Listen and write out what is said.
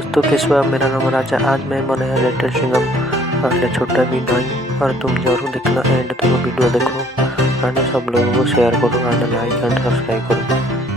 दोस्तों, कैसे हो आप? मेरा नाम राजा। आज मैं बनाया लिटिल सिंघम और छोटा भी ड्राइंग, और तुम जरूर देखना एंड तक वीडियो देखो। सब लोगों को शेयर करो, लाइक एंड सब्सक्राइब करो।